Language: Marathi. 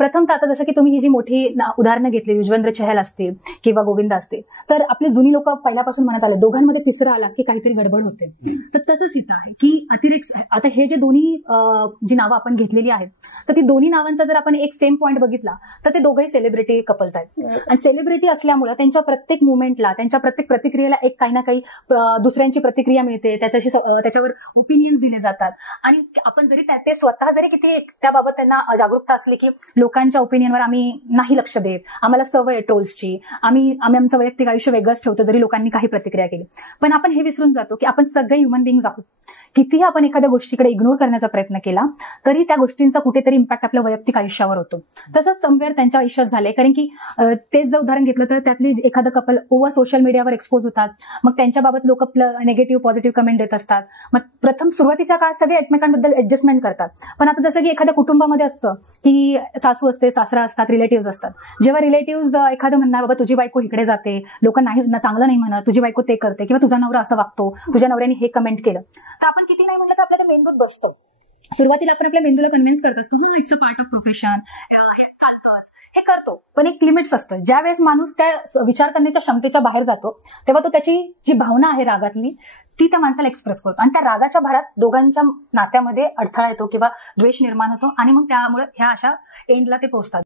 प्रथमतः आता जसं की तुम्ही ही जी मोठी उदाहरणं घेतली, युजवेंद्र चहल असतील किंवा गोविंदा असतील, तर आपली जुनी लोक पहिल्यापासून म्हणत आले दोघांमध्ये तिसरा आला की काहीतरी गडबड होते. तर तसंच इथं आहे की अतिरेक. आता हे जे दोन्ही जी नावं आपण घेतलेली आहेत, तर ती दोन्ही नावांचा जर आपण एक सेम पॉईंट बघितला तर ते दोघंही सेलिब्रिटी कपल्स आहेत. आणि सेलिब्रिटी असल्यामुळे त्यांच्या प्रत्येक मुवमेंटला, त्यांच्या प्रत्येक प्रतिक्रियेला एक काही ना काही दुसऱ्यांची प्रतिक्रिया मिळते, त्याच्यावर ओपिनियन्स दिले जातात. आणि आपण जरी ते स्वतः जरी किती त्याबाबत त्यांना जागरूकता असली की लोकांच्या ओपिनियनवर आम्ही नाही लक्ष देत, आम्हाला सवय आहे ट्रोल्सची, आम्ही आमचं वैयक्तिक आयुष्य वेगळंच ठेवतो जरी लोकांनी काही प्रतिक्रिया केली, पण आपण हे विसरून जातो की आपण सगळे ह्युमन बिंग्स आहोत. कितीही आपण एखाद्या गोष्टीकडे इग्नोर करण्याचा प्रयत्न केला तरी त्या गोष्टींचा कुठेतरी इम्पॅक्ट आपल्या वैयक्तिक आयुष्यावर होतो. तसंच समवेअर त्यांच्या आयुष्यात झालंय, कारण की तेच जर उदाहरण घेतलं तर त्यातली एखादं कपल ओव्हर सोशल मीडियावर एक्सपोज होतात, मग त्यांच्याबाबत लोक नेगेटिव्ह पॉझिटिव्ह कमेंट देत असतात. मग प्रथम सुरुवातीच्या काळात सगळे एकमेकांबद्दल ऍडजस्टमेंट करतात, पण आता जसं की एखाद्या कुटुंबामध्ये असतं की सासू असते, सासरा असतात, रिलेटिव्ह असतात. जेव्हा रिलेटिव्ह एखादं म्हणणार बाबा तुझी बायको इकडे जाते, लोक नाही चांगलं नाही म्हणत, तुझी बायको ते करते, किंवा तुझा नवरा असं वागतो, तुझ्या नवऱ्याने हे कमेंट केलं, तर आपण किती नाही म्हटलं तर आपल्या मेंदूत बसतो. सुरुवातीला आपण आपल्या मेंदूला कन्व्हिन्स करत असतो, it's a part of profession, हे चालतंच, हे करतो, पण एक लिमिट्स असतं. ज्यावेळेस माणूस त्या विचार करण्याच्या क्षमतेच्या बाहेर जातो तेव्हा तो त्याची जी भावना आहे रागातली ती त्या माणसाला एक्सप्रेस करतो, आणि त्या रागाच्या भरात दोघांच्या नात्यामध्ये अडथळा येतो किंवा द्वेष निर्माण होतो, आणि मग त्यामुळे ह्या अशा एंडला ते पोहोचतात.